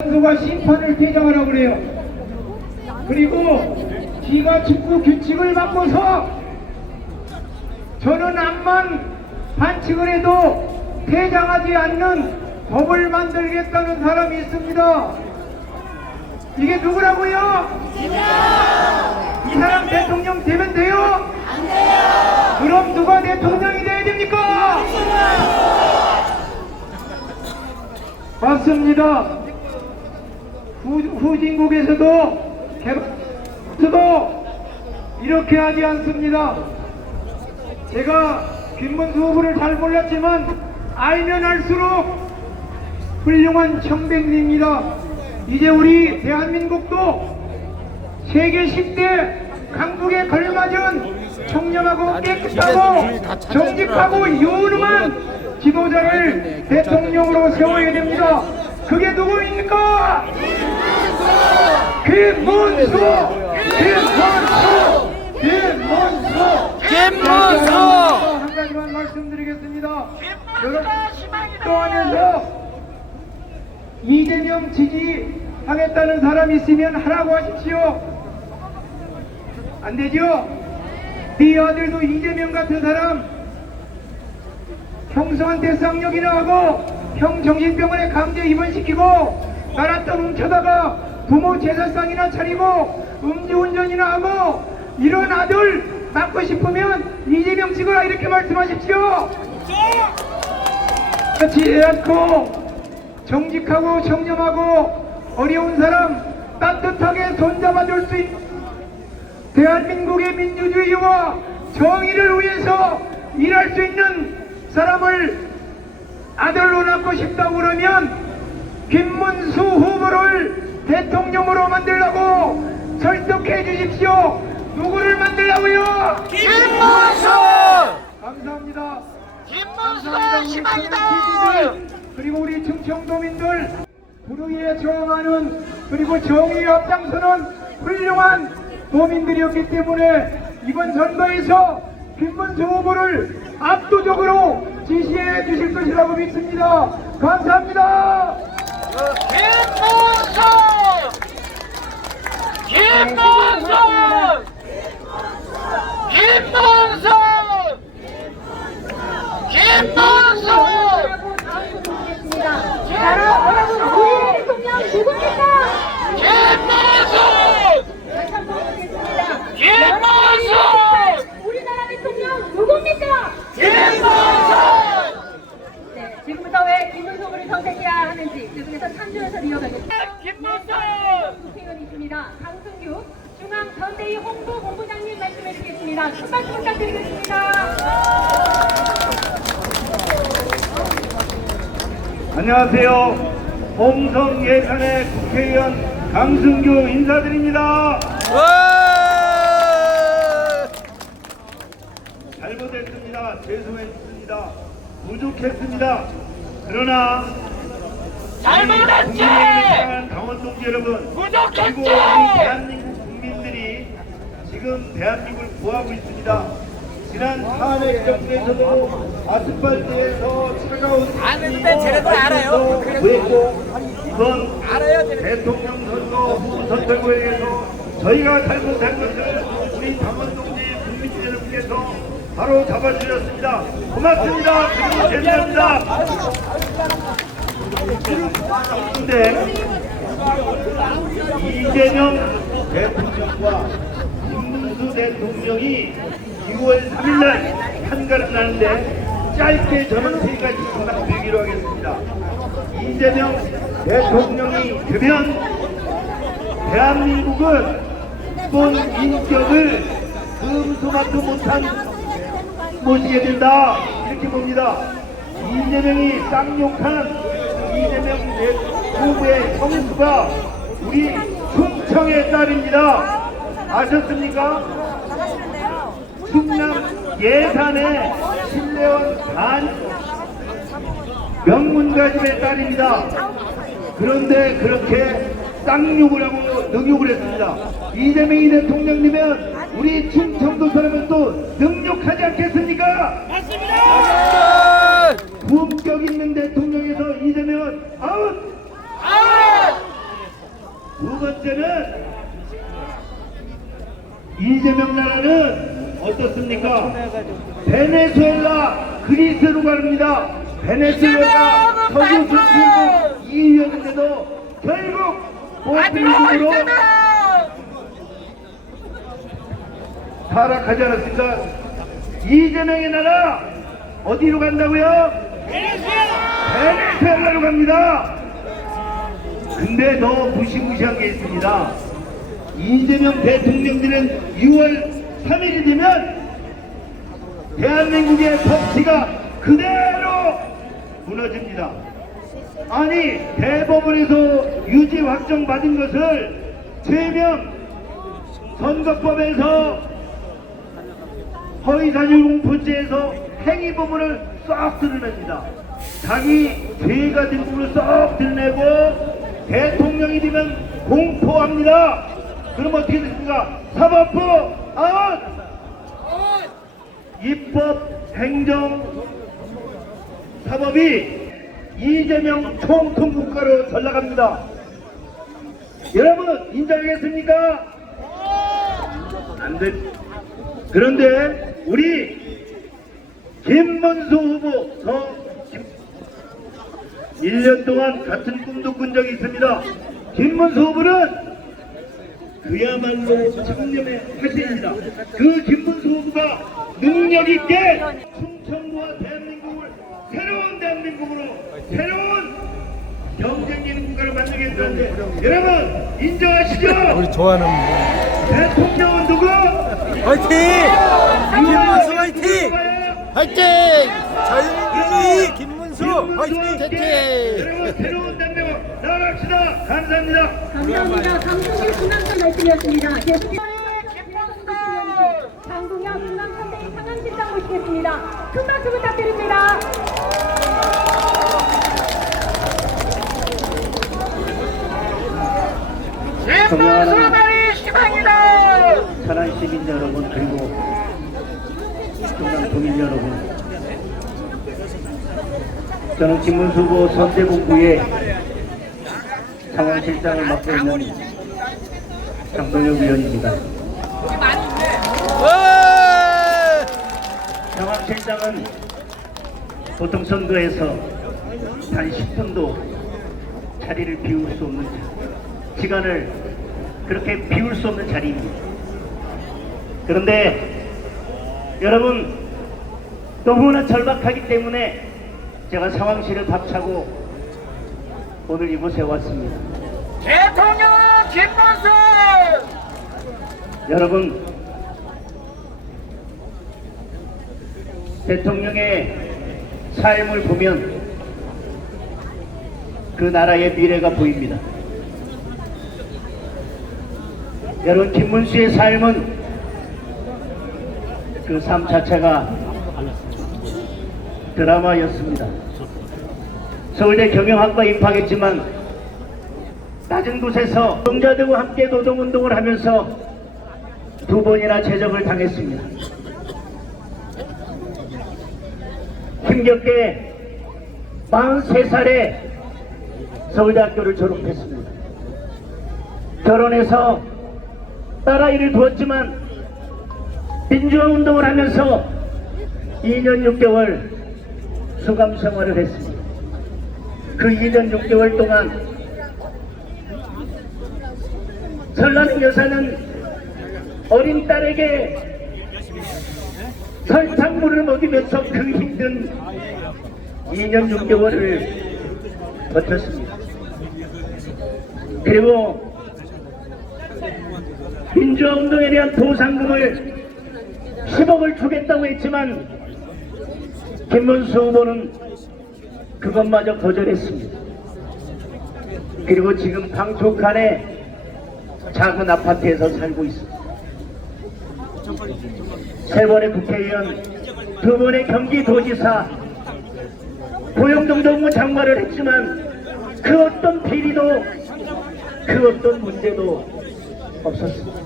선수가 심판을 퇴장하라고 그래요. 그리고 지가 축구 규칙을 바꿔서 저는 암만 반칙을 해도 퇴장하지 않는 법을 만들겠다는 사람이 있습니다. 이게 누구라고요? 이 사람 대통령 되면 돼요? 안 돼요. 그럼 누가 대통령이 돼야 됩니까? 맞습니다. 후진국에서도 개발에서도 이렇게 하지 않습니다. 제가 김문수 후보를 잘 몰랐지만 알면 알수록 훌륭한 청백리입니다. 이제 우리 대한민국도 세계 10대 강국에 걸맞은 청렴하고 깨끗하고 정직하고 유능한 지도자를 대통령으로 세워야 됩니다. 그게 누구입니까? 김문수! 한 가지만 말씀드리겠습니다. 여러분 또 안에서 이재명 지지하겠다는 사람이 있으면 하라고 하십시오. 안 되죠? 네 아들도 이재명 같은 사람 형수한테 쌍욕이나 하고 형 정신병원에 강제 입원시키고 나라 또 훔쳐다가 부모 제사상이나 차리고 음주운전이나 하고 이런 아들 낳고 싶으면 이재명 찍어라 이렇게 말씀하십시오. 그렇지 않고 정직하고 청렴하고 어려운 사람 따뜻하게 손잡아줄 수 있는 대한민국의 민주주의와 정의를 위해서 일할 수 있는 사람을 아들로 낳고 싶다고 그러면 김문수 후보를 대통령으로 만들라고 설득해 주십시오. 누구를 만들라고요? 김문수! 감사합니다. 김문수가 희망이다! 그리고 우리 충청도민들 불의에 저항하는 그리고 정의에 앞장서는 훌륭한 도민들이었기 때문에 이번 선거에서 김문수 후보를 압도적으로 지지해 주실 것이라고 믿습니다. 감사합니다. 김문수! 김문수! 김문수! 김문수! 여러분, 우리 대통령 누굽니까? 김문수! 김문수! 우리나라 대통령 누굽니까? 김문수! 네, 지금부터 왜 김문수 후보를 선택해야 하는지 그중에서 참조해서 이어가겠습니다. 김문수! 국회의원이 있습니다. 강승규 중앙전대위 홍보본부장님 말씀해 주겠습니다. 큰 박수 부탁드리겠습니다. 안녕하세요. 홍성 예산의 국회의원 강승규 인사드립니다. 잘못했습니다. 죄송했습니다. 부족했습니다. 그러나 잘못했지! 강원 동지 여러분, 부족했지! 그리고 우리 대한민국 국민들이 지금 대한민국을 구하고 있습니다. 지난 4회 정부에서도 아스팔트에서 차가운 아는데 쟤네들 알아요. 왜고 이번 대통령 선거 후보 선거에서 저희가 잘못한 것을 우리 강원 동지 국민 여러분께서 바로 잡아주셨습니다. 고맙습니다. 그리고 죄송합니다. 그런데 이재명 대통령과 김문수 대통령이 6월 3일날 한가름 나는데 짧게 저는 세 가지 부탁드리기로 하겠습니다. 이재명 대통령이 되면 대한민국은 기본 인격을 금수만도 못한 모시게 된다 이렇게 봅니다. 이재명이 쌍욕한 이재명 후보의 형수가 우리 충청의 딸입니다. 아셨습니까? 충남 예산의 신례원 반 명문가집의 딸입니다. 그런데 그렇게 쌍욕을 하고 능욕을 했습니다. 이재명이 대통령이면 우리 충청도 사람은 또 능욕하지 않겠습니까? 맞습니다! 품격 있는 대통령에서 이재명은 아웃! 아웃! 두 번째는 이재명 나라는 어떻습니까? 베네수엘라 그리스로 갑니다. 베네수엘라 석유 수출국 2위였는데도 결국 보수적으로 타락하지 않았습니까? 이재명의 나라 어디로 간다고요? 베네수엘라로 갑니다. 근데 더 무시무시한 게 있습니다. 이재명 대통령들은 6월 3일이 되면 대한민국의 법치가 그대로 무너집니다. 아니 대법원에서 유죄 확정받은 것을 죄명 선거법에서 허위사실 공표죄에서 행위부분을 쏙 드러냅니다. 자기 죄가 된 부분을 쏙 드러내고 대통령이 되면 공포합니다. 그럼 어떻게 됐습니까? 사법부 아웃! 입법, 행정, 사법이 이재명 총통국가로 전락합니다. 여러분 인정하겠습니까? 안 돼. 그런데 우리 김문수 후보 1년 동안 같은 꿈도 꾼 적이 있습니다. 김문수 후보는 그야말로 청렴의 화신입니다. 그 김문수 후보가 능력 있게 충청도와 대한민국을 새로운 대한민국으로 새로운 경쟁력 국가를 만들겠다는데 여러분 인정하시죠? 우리 좋아하는 대통령은 누구? 화이팅! 김문수 화이팅! 화이팅! 자유민주주의 김문수 화이팅! 여러분 새로운 대한민국 나아갑시다. 감사합니다. 감사합니다. 강승길 중앙선 말씀이었습니다. 계속해서 장동혁 중앙선대위 상암실장 모시겠습니다. 큰 박수 부탁드립니다. 김문수만의 희망이다. 천안 시민 여러분 그리고 충남 도민 여러분, 저는 김문수 후보 선대본부의 상황실장을 맡고 있는 장동혁 위원입니다. 상황실장은 보통 선거에서 단 10분도 자리를 비울 수 없는 시간을 그렇게 비울 수 없는 자리입니다. 그런데 여러분 너무나 절박하기 때문에 제가 상황실을 박차고 오늘 이곳에 왔습니다. 대통령 김문수. 여러분 대통령의 삶을 보면 그 나라의 미래가 보입니다. 여러분 김문수의 삶은 그 삶 자체가 드라마였습니다. 서울대 경영학과 입학했지만 낮은 곳에서 노동자들과 함께 노동운동을 하면서 2번이나 제적을 당했습니다. 힘겹게 43살에 서울대학교를 졸업했습니다. 결혼해서 딸아이를 두었지만 민주화운동을 하면서 2년 6개월 수감 생활을 했습니다. 그 2년 6개월 동안 설라는 여사는 어린 딸에게 설탕물을 먹이면서 그 힘든 2년 6개월을 버텼습니다. 그리고 민주화운동에 대한 보상금을 10억을 주겠다고 했지만 김문수 후보는 그것마저 거절했습니다. 그리고 지금 방촉한의 작은 아파트에서 살고 있습니다. 3번의 국회의원, 2번의 경기도지사, 고용노동부 장관을 했지만 그 어떤 비리도 그 어떤 문제도 없었습니다.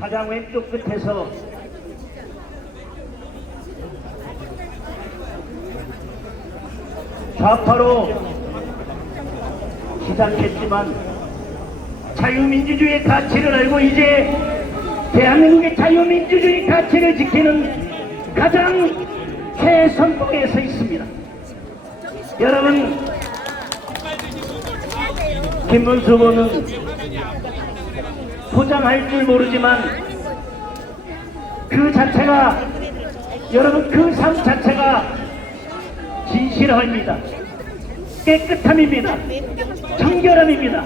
가장 왼쪽 끝에서 좌파로 시작했지만 자유민주주의의 가치를 알고 이제 대한민국의 자유민주주의 가치를 지키는 가장 최선봉에 서 있습니다. 여러분, 김문수 후보는 포장할 줄 모르지만 그 자체가, 여러분, 그 삶 자체가 진실함입니다. 깨끗함입니다. 청결함입니다.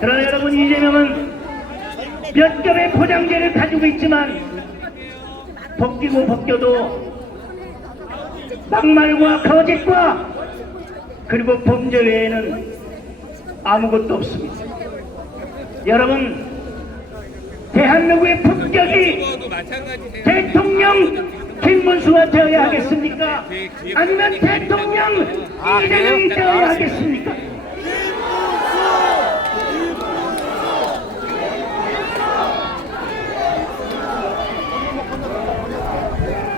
그러나 여러분, 이재명은 몇 겹의 포장재를 가지고 있지만 벗기고 벗겨도 막말과 거짓과 그리고 범죄 외에는 아무것도 없습니다. 여러분, 대한민국의 품격이 대통령 김문수가 되어야 하겠습니까? 아니면 대통령 이재명이 되어야 하겠습니까?